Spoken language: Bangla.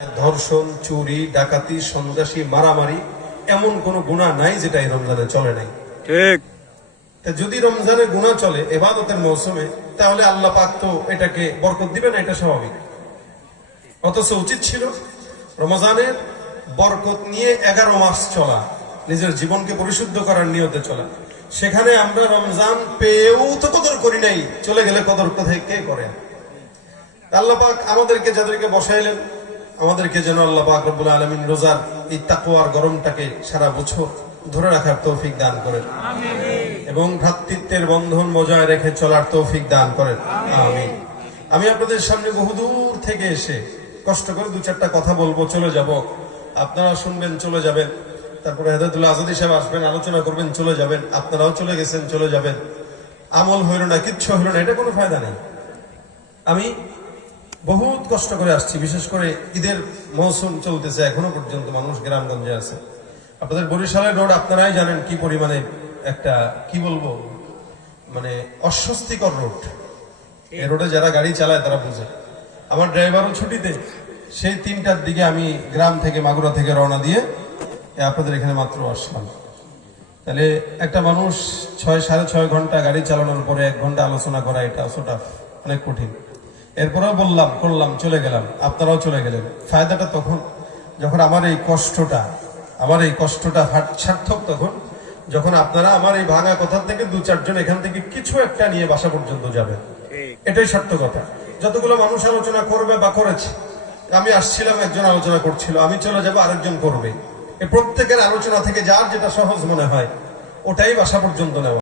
ধর্ষণ চুরি ডাকাতি সন্ত্রাসী মারামারি এমন কোন গুণা নাই যেটা এই রমজানে চলে নাই। ঠিক। যদি রমজানে গুণা চলে এবাদতের মৌসুমে তাহলে আল্লাহ পাক তো এটাকে বরকত দিবে না এটা স্বাভাবিক। অথচ উচিত ছিল রমজানের বরকত নিয়ে এগারো মাস চলা নিজের জীবনকে পরিশুদ্ধ করার নিয়তে চলা। সেখানে আমরা রমজান পেয়েও তো কদর করি নাই চলে গেলে কদর কোথায় কে করে? আল্লাহ পাক আমাদেরকে যাদেরকে বসাইলেন আমাদেরকে যেন আল্লাহ পাক রব্বুল আলমিন রোজার এই তাকুয়ার গরমটাকে সারা বছর ধরে রাখার তৌফিক দান করেন। এবং ভ্রাতৃত্বের বন্ধন বজায় রেখে চলার তৌফিক দান করেন। আমিন। আমি আপনাদের সামনে বহুদূর থেকে এসে কষ্ট করে দু চারটা কথা বলব, চলে যাব। আপনারা শুনবেন, চলে যাবেন। তারপরে হেদায়তুল্লাহ আজাদি সাহেব আসবেন, আলোচনা করবেন, চলে যাবেন। আপনারাও চলে গেছেন, চলে যাবেন। আমল হইল না, কিচ্ছু হইল না, এটা কোনো ফায়দা নেই। আমি বহুত কষ্ট করে আসছি, বিশেষ করে ঈদের মৌসুম চলতেছে, এখনও পর্যন্ত মানুষ গ্রামগঞ্জে আছে। আপনাদের বরিশালের রোড আপনারাই জানেন কি পরিমাণে একটা, কি বলব মানে অস্বস্তিকর রোড। এই রোডে যারা গাড়ি চালায় তারা বুঝে। আমার ড্রাইভারও ছুটিতে, সেই তিনটার দিকে আমি গ্রাম থেকে মাগুরা থেকে রওনা দিয়ে আপনাদের এখানে মাত্র আসলাম। তাহলে একটা মানুষ ছয়, সাড়ে ছয় ঘণ্টা গাড়ি চালানোর পরে এক ঘণ্টা আলোচনা করা, এটা অতটা অনেক কঠিন। এরপরেও বললাম করলাম চলে গেলাম আপনারাও চলে গেলেন। ফায়দাটা তখন যখন আমার এই কষ্টটা আমার এই কষ্টটা সার্থক তখন যখন আপনারা আমার এই ভাঙা কথা থেকে দু চারজন এখান থেকে কিছু একটা নিয়ে বাসা পর্যন্ত যাবেন। এটাই সার্থকতা। যতগুলো মানুষ আলোচনা করবে বা করেছে আমি আসছিলাম একজন আলোচনা করছিল আমি চলে যাব আরেকজন করবে। প্রত্যেকের আলোচনা থেকে যার যেটা সহজ মনে হয় ওটাই বাসা পর্যন্ত নেওয়া।